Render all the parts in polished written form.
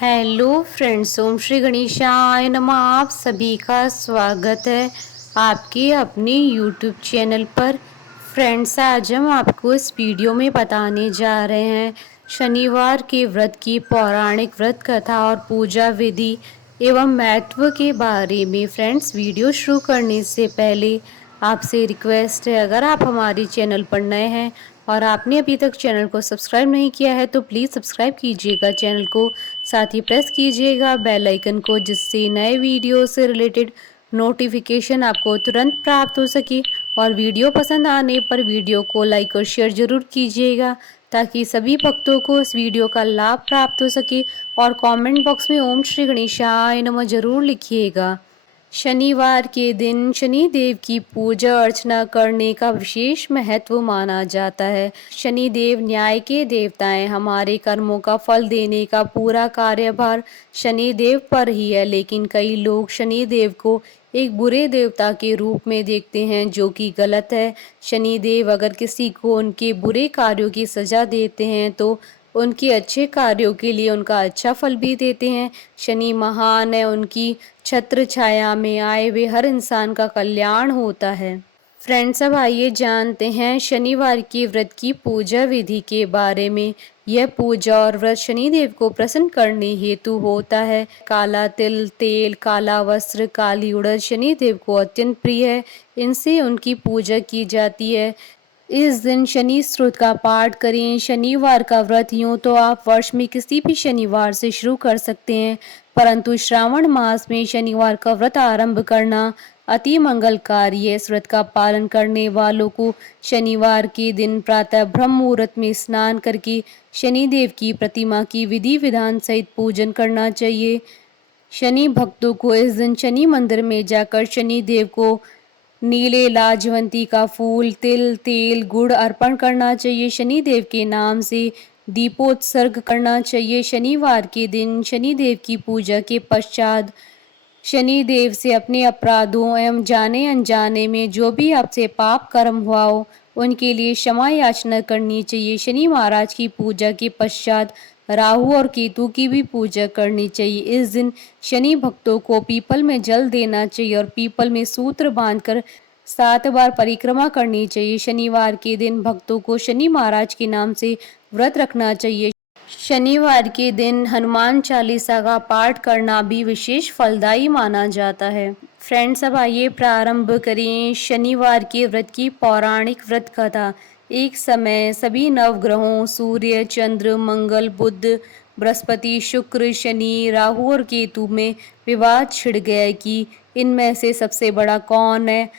Hello friends, ओम श्री गणेशाय नमः। आप सभी का स्वागत है आपके अपने यूट्यूब चैनल पर। फ्रेंड्स, आज हम आपको इस वीडियो में बताने जा रहे हैं शनिवार के व्रत की पौराणिक व्रत कथा और पूजा विधि एवं महत्व के बारे में। फ्रेंड्स, वीडियो शुरू करने से पहले आपसे रिक्वेस्ट है, अगर आप हमारे चैनल पर नए हैं और आपने अभी तक चैनल को सब्सक्राइब नहीं किया है तो प्लीज़ सब्सक्राइब कीजिएगा चैनल को, साथ ही प्रेस कीजिएगा बेल आइकन को, जिससे नए वीडियो से रिलेटेड नोटिफिकेशन आपको तुरंत प्राप्त हो सके। और वीडियो पसंद आने पर वीडियो को लाइक और शेयर जरूर कीजिएगा ताकि सभी भक्तों को इस वीडियो का लाभ प्राप्त हो सके। और कमेंट बॉक्स में ओम श्री गणेशाय नमः जरूर लिखिएगा। शनिवार के दिन शनि देव की पूजा अर्चना करने का विशेष महत्व माना जाता है। शनि देव न्याय के देवता हैं। हमारे कर्मों का फल देने का पूरा कार्यभार शनि देव पर ही है, लेकिन कई लोग शनि देव को एक बुरे देवता के रूप में देखते हैं, जो कि गलत है। शनि देव अगर किसी को उनके बुरे कार्यों की सजा देते हैं तो उनके अच्छे कार्यों के लिए उनका अच्छा फल भी देते हैं। शनि महान है, उनकी छत्र छाया में आए हुए हर इंसान का कल्याण होता है। फ्रेंड्स, अब आइए जानते हैं शनिवार के व्रत की पूजा विधि के बारे में। यह पूजा और व्रत शनिदेव को प्रसन्न करने हेतु होता है। काला तिल, तेल, काला वस्त्र, काली उड़द शनिदेव को अत्यंत प्रिय है। इनसे उनकी पूजा की जाती है। इस दिन शनि स्तोत्र का पाठ करें। शनिवार का व्रत यूँ तो आप वर्ष में किसी भी शनिवार से शुरू कर सकते हैं, परंतु श्रावण मास में शनिवार का व्रत आरंभ करना अति मंगलकारी है। इस व्रत का पालन करने वालों को शनिवार के दिन प्रातः ब्रह्म मुहूर्त में स्नान करके शनिदेव की प्रतिमा की विधि विधान सहित पूजन करना चाहिए। शनि भक्तों को इस दिन शनि मंदिर में जाकर शनि देव को नीले लाजवंती का फूल, तिल, तेल, गुड़ अर्पण करना चाहिए। शनि देव के नाम से दीपोत्सर्ग करना चाहिए। शनिवार के दिन शनि देव की पूजा के पश्चात शनि देव से अपने अपराधों एवं जाने अनजाने में जो भी आपसे पाप कर्म हुआ हो उनके लिए क्षमा याचना करनी चाहिए। शनि महाराज की पूजा के पश्चात राहु और केतु की भी पूजा करनी चाहिए। इस दिन शनि भक्तों को पीपल में जल देना चाहिए और पीपल में सूत्र बांधकर 7 बार परिक्रमा करनी चाहिए। शनिवार के दिन भक्तों को शनि महाराज के नाम से व्रत रखना चाहिए। शनिवार के दिन हनुमान चालीसा का पाठ करना भी विशेष फलदायी माना जाता है। फ्रेंड्स, अब आइए प्रारंभ करें शनिवार के व्रत की पौराणिक व्रत कथा। एक समय सभी नवग्रहों सूर्य, चंद्र, मंगल, बुध, बृहस्पति, शुक्र, शनि, राहु और केतु में विवाद छिड़ गया कि इनमें से सबसे बड़ा कौन है।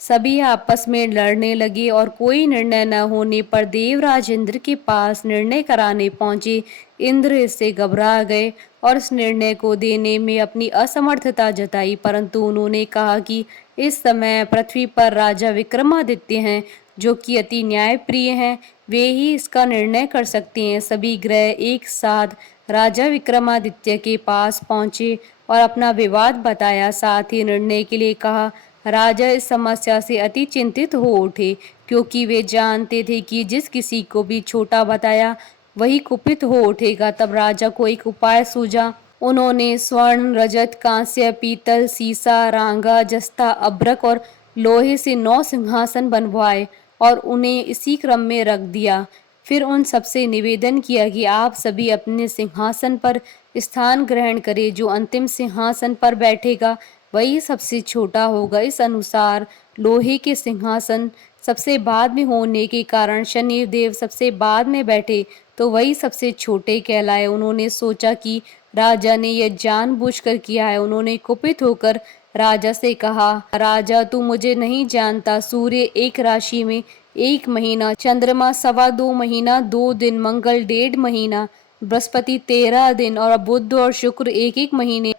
सभी आपस में लड़ने लगे और कोई निर्णय न होने पर देवराज इंद्र के पास निर्णय कराने पहुंचे। इंद्र इससे घबरा गए और इस निर्णय को देने में अपनी असमर्थता जताई, परंतु उन्होंने कहा कि इस समय पृथ्वी पर राजा विक्रमादित्य हैं, जो कि अति न्यायप्रिय हैं। वे ही इसका निर्णय कर सकते हैं। सभी ग्रह एक साथ राजा विक्रमादित्य के पास पहुंचे और अपना विवाद बताया, साथ ही निर्णय के लिए कहा। राजा इस समस्या से अति चिंतित हो उठे, क्योंकि वे जानते थे कि जिस किसी को भी छोटा बताया वही कुपित हो उठेगा। तब राजा को एक उपाय सूझा। उन्होंने स्वर्ण, रजत, कांस्य, पीतल, सीसा, रांगा, जस्ता, अभ्रक और लोहे से 9 सिंहासन बनवाए और उन्हें इसी क्रम में रख दिया। फिर उन सबसे निवेदन किया कि आप सभी अपने सिंहासन पर स्थान ग्रहण करें। जो अंतिम सिंहासन पर बैठेगा वही सबसे छोटा होगा। इस अनुसार लोहे के सिंहासन सबसे बाद में होने के कारण शनिदेव सबसे बाद में बैठे तो वही सबसे छोटे कहलाए। उन्होंने सोचा कि राजा ने यह जानबूझकर किया है। उन्होंने कुपित होकर राजा से कहा, राजा तू मुझे नहीं जानता। सूर्य एक राशि में 1 महीना, चंद्रमा 2.25 महीना 2 दिन, मंगल 1.5 महीना, बृहस्पति 13 दिन और बुध और शुक्र 1-1 महीने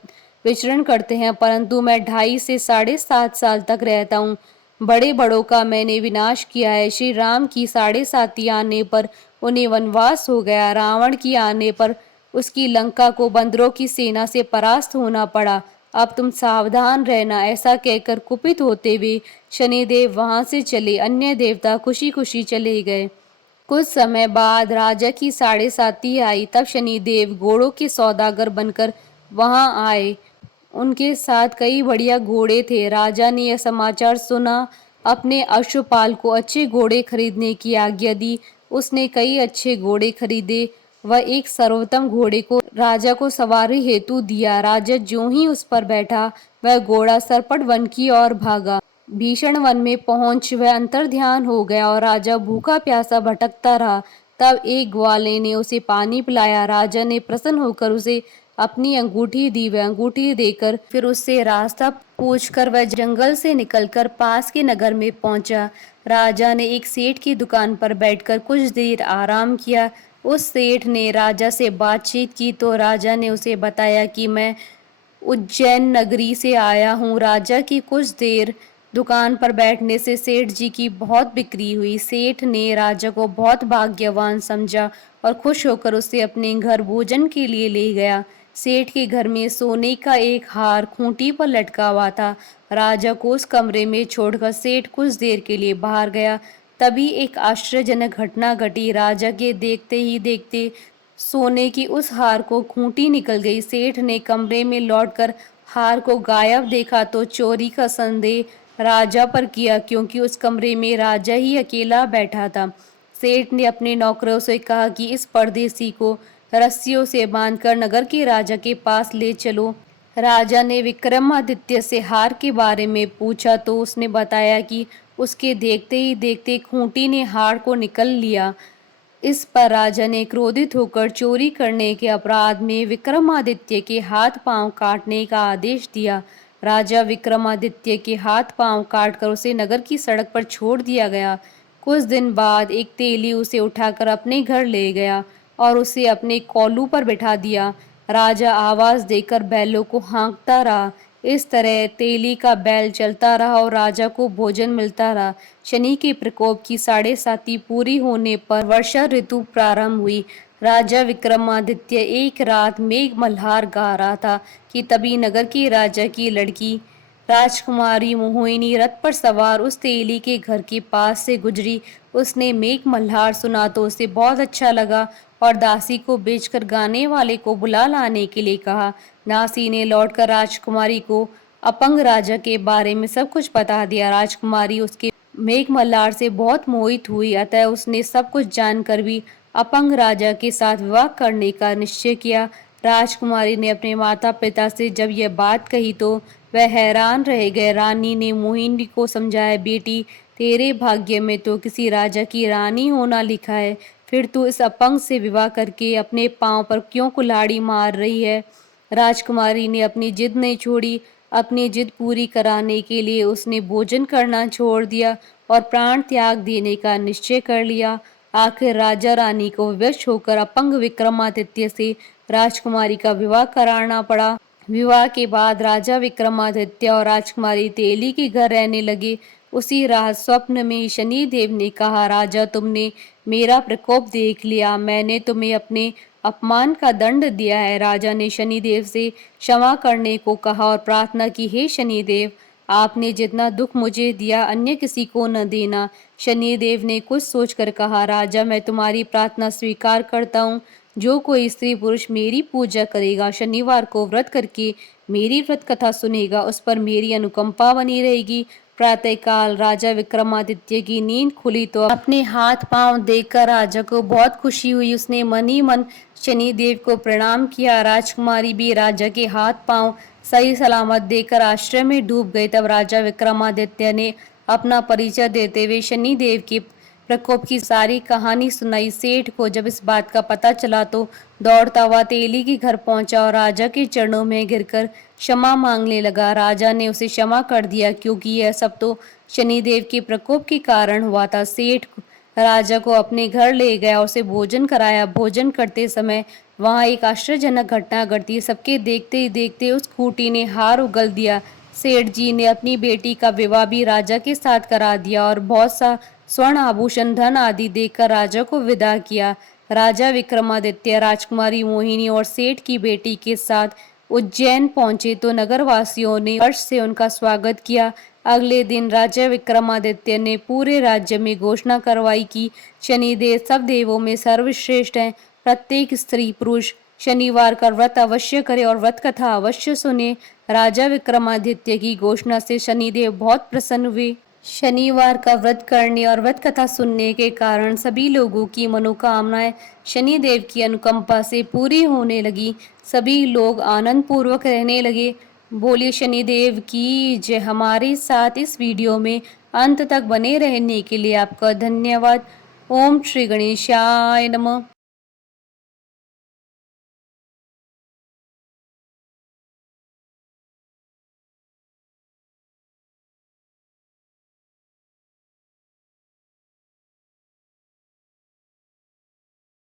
विचरण करते हैं, परंतु मैं 2.5 से 7.5 साल तक रहता हूँ। बड़े बड़ों का मैंने विनाश किया है। श्री राम की 7.5 आने पर उन्हें वनवास हो गया। रावण की आने पर उसकी लंका को बंदरों की सेना से परास्त होना पड़ा। अब तुम सावधान रहना। ऐसा कहकर कुपित होते हुए शनिदेव वहां से चले। अन्य देवता खुशी खुशी चले गए। कुछ समय बाद राजा की साढ़े साथी आई। तब शनिदेव घोड़ों के सौदागर बनकर वहां आए। उनके साथ कई बढ़िया घोड़े थे। राजा ने यह समाचार सुना, अपने अश्वपाल को अच्छे घोड़े खरीदने की आज्ञा दी। उसने कई अच्छे घोड़े खरीदे। वह एक सर्वोत्तम घोड़े को राजा को सवारी हेतु दिया। राजा ज्यों ही उस पर बैठा, वह घोड़ा सरपट वन की ओर भागा। भीषण वन में पहुंच वह अंतर्ध्यान हो गया और राजा भूखा प्यासा भटकता रहा। तब एक ग्वाले ने उसे पानी पिलाया। राजा ने प्रसन्न होकर उसे अपनी अंगूठी दी। वह अंगूठी देकर फिर उससे रास्ता पूछकर वह जंगल से निकलकर पास के नगर में पहुंचा। राजा ने एक सेठ की दुकान पर बैठकर कुछ देर आराम किया। उस सेठ ने राजा से बातचीत की तो राजा ने उसे बताया कि मैं उज्जैन नगरी से आया हूँ। राजा की कुछ देर दुकान पर बैठने से सेठ जी की बहुत बिक्री हुई। सेठ ने राजा को बहुत भाग्यवान समझा और खुश होकर उसे अपने घर भोजन के लिए ले गया। सेठ के घर में सोने का एक हार खूंटी पर लटका हुआ था। राजा को उस कमरे में छोड़कर सेठ कुछ देर के लिए बाहर गया। तभी एक आश्चर्यजनक घटना घटी। राजा के देखते ही देखते सोने की उस हार को खूंटी निकल गई। सेठ ने कमरे में लौटकर हार को गायब देखा तो चोरी का संदेह राजा पर किया, क्योंकि उस कमरे में राजा ही अकेला बैठा था। सेठ ने अपने नौकरों से कहा कि इस परदेसी को रस्सियों से बांधकर नगर के राजा के पास ले चलो। राजा ने विक्रमादित्य से हार के बारे में पूछा तो उसने बताया कि उसके देखते ही देखते खूंटी ने हार को निकल लिया। इस पर राजा ने क्रोधित होकर चोरी करने के अपराध में विक्रमादित्य के हाथ पांव काटने का आदेश दिया। राजा विक्रमादित्य के हाथ पांव काटकर उसे नगर की सड़क पर छोड़ दिया गया। कुछ दिन बाद एक तेली उसे उठाकर अपने घर ले गया और उसे अपने कोल्हू पर बिठा दिया। राजा आवाज देकर बैलों को हाँकता रहा। इस तरह तेली का बैल चलता रहा और राजा को भोजन मिलता रहा। शनि के प्रकोप की साढ़े साती पूरी होने पर वर्षा ऋतु प्रारंभ हुई। राजा विक्रमादित्य एक रात मेघ मल्हार गा रहा था कि तभी नगर के राजा की लड़की राजकुमारी मोहिनी रथ पर सवार उस तेली के घर के पास से गुजरी। उसने मेघ मल्हार सुना तो उसे बहुत अच्छा लगा और दासी को बेचकर गाने वाले को बुला लाने के लिए कहा। दासी ने लौटकर राजकुमारी को अपंग राजा के बारे में सब कुछ बता दिया। राजकुमारी उसके मेघ मल्हार से बहुत मोहित हुई, अतः उसने सब कुछ जानकर भी अपंग राजा के साथ विवाह करने का निश्चय किया। राजकुमारी ने अपने माता पिता से जब यह बात कही तो वह हैरान रह गए। रानी ने मोहिनी को समझाया, बेटी तेरे भाग्य में तो किसी राजा की रानी होना लिखा है, फिर तू इस अपंग से विवाह करके अपने पांव पर क्यों कुल्हाड़ी मार रही है। राजकुमारी ने अपनी जिद नहीं छोड़ी। अपनी जिद पूरी कराने के लिए उसने भोजन करना छोड़ दिया और प्राण त्याग देने का निश्चय कर लिया। आखिर राजा रानी को विवश होकर अपंग विक्रमादित्य से राजकुमारी का विवाह कराना पड़ा। विवाह के बाद राजा विक्रमादित्य और राजकुमारी तेली के घर रहने लगे। उसी रात स्वप्न में शनि देव ने कहा, राजा तुमने मेरा प्रकोप देख लिया, मैंने तुम्हें अपने अपमान का दंड दिया है। राजा ने शनिदेव से क्षमा करने को कहा और प्रार्थना की, हे शनिदेव आपने जितना दुख मुझे दिया अन्य किसी को न देना। शनिदेव ने कुछ सोचकर कहा, राजा मैं तुम्हारी प्रार्थना स्वीकार करता हूँ। जो कोई स्त्री पुरुष मेरी पूजा करेगा, शनिवार को व्रत करके मेरी व्रत कथा सुनेगा, उस पर मेरी अनुकंपा बनी रहेगी। प्रातःकाल राजा विक्रमादित्य की नींद खुली तो अपने हाथ पांव देखकर राजा को बहुत खुशी हुई। उसने मन ही मन शनिदेव को प्रणाम किया। राजकुमारी भी राजा के हाथ पांव सही सलामत देखकर आश्चर्य में डूब गए। तब राजा विक्रमादित्य ने अपना परिचय देते हुए शनिदेव के प्रकोप की सारी कहानी सुनाई। सेठ को जब इस बात का पता चला तो दौड़ता हुआ तेली के घर पहुंचा और राजा के चरणों में गिरकर क्षमा मांगने लगा। राजा ने उसे क्षमा कर दिया, क्योंकि यह सब तो शनिदेव के प्रकोप के कारण हुआ था। सेठ राजा को अपने घर ले गया और उसे भोजन कराया। भोजन करते समय वहां एक आश्चर्यजनक घटना घटी। सबके देखते ही देखते उस खूंटी ने हार उगल दिया। सेठ जी ने अपनी बेटी का विवाह भी राजा के साथ करा दिया और बहुत सा स्वर्ण आभूषण धन आदि देकर राजा को विदा किया। राजा विक्रमादित्य राजकुमारी मोहिनी और सेठ की बेटी के साथ उज्जैन पहुंचे तो नगरवासियों ने हर्ष से उनका स्वागत किया। अगले दिन राजा विक्रमादित्य ने पूरे राज्य में घोषणा करवाई कि शनिदेव सब देवों में सर्वश्रेष्ठ हैं। प्रत्येक स्त्री पुरुष शनिवार का व्रत अवश्य करे और व्रत कथा अवश्य सुने। राजा विक्रमादित्य की घोषणा से शनिदेव बहुत प्रसन्न हुए। शनिवार का व्रत करने और व्रत कथा सुनने के कारण सभी लोगों की मनोकामनाएं शनिदेव की अनुकंपा से पूरी होने लगी। सभी लोग आनंद पूर्वक रहने लगे। बोलिए शनिदेव की जय। हमारे साथ इस वीडियो में अंत तक बने रहने के लिए आपका धन्यवाद। ओम श्री गणेशाय नमः।